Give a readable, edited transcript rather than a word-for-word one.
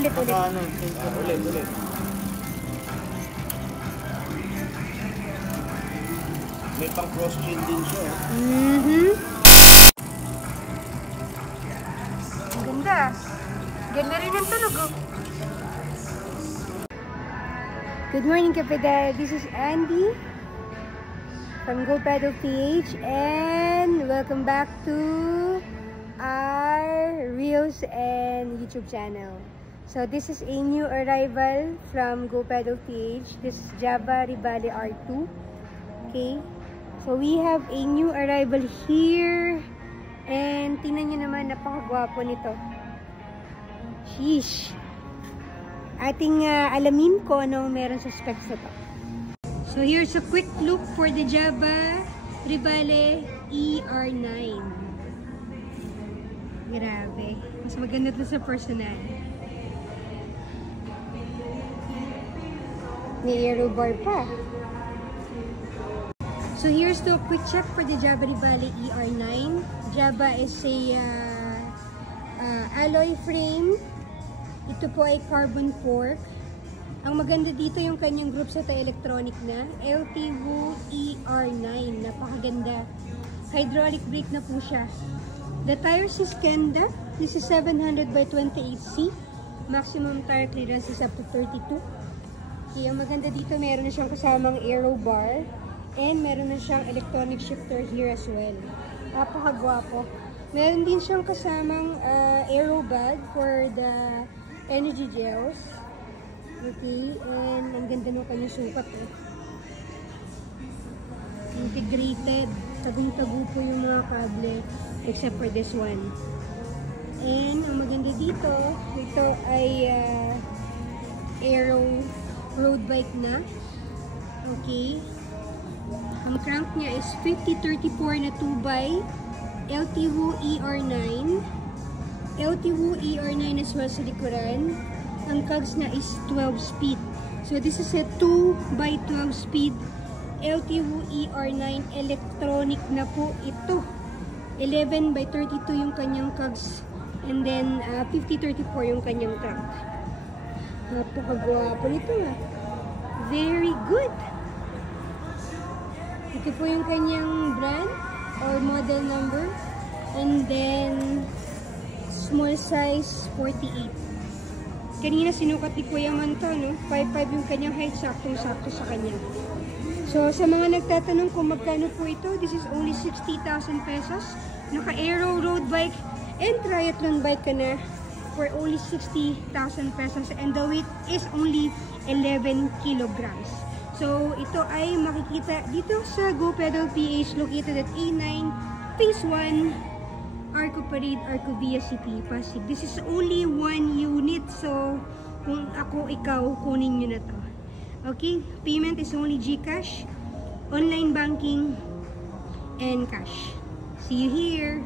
Ulit. Ulit. May pang cross chain din siya. Ang ganda. Ganda rin ang tunog. Good morning, kapatid. This is Andy from Go Pedal PH, and welcome back to our Reels and YouTube channel. So this is a new arrival from Go Pedal PH. This is Java Ribale R2. Okay. So we have a new arrival here, and tingnan nyo naman, napakagwapo nito. Sheesh! Ating alamin ko anong meron sa specs na to. So here's a quick look for the Java Ribale ER9. Grabe. Mas maganda to sa personal. May aero bar pa. So here's the quick check for the Java Ribale ER9. Java is a alloy frame. Ito po ay carbon fork. Ang maganda dito yung kanyang group sa electronic na LTWO ER9. Napakaganda. Hydraulic brake na po siya. The tires is Kenda. This is 700 by 28C. Maximum tire clearance is up to 32. Okay, ang maganda dito, meron na siyang kasamang aero bar. And meron na siyang electronic shifter here as well. Napakagwapo. Meron din siyang kasamang aero bag for the energy gels. Okay, and ang ganda ng kanyang sukat. Integrated. Tagong-tago po yung mga kable except for this one. And ang maganda dito, ito ay aero road bike na. Okay. Ang crank niya is 5034 na 2x LTWO ER9. LTWO ER9 as well sa likuran. Ang cogs na is 12 speed. So this is a 2x12 speed LTWO ER9 electronic na po ito. 11x32 yung kanyang cogs. And then 5034 yung kanyang crank. Napakagwapo nito ah. Very good. Ito po yung kanyang brand or model number. And then, small size 48. Kanina sinukat ni Kuya Man to, no? 5'5" yung kanyang height, saktong-sakto sa kanya. So, sa mga nagtatanong kung magkano po ito, this is only 60,000 pesos. Naka-aero road bike and triathlon bike ka na for only 60,000 pesos. And the weight is only 11 kilograms. So, ito ay makikita dito sa Go Pedal PH located at A9, Phase 1, Arco Parade, Arco Via City, Pasig. This is only one unit. So, kung ako, ikaw, kunin nyo na to. Okay? Payment is only GCash, online banking, and cash. See you here!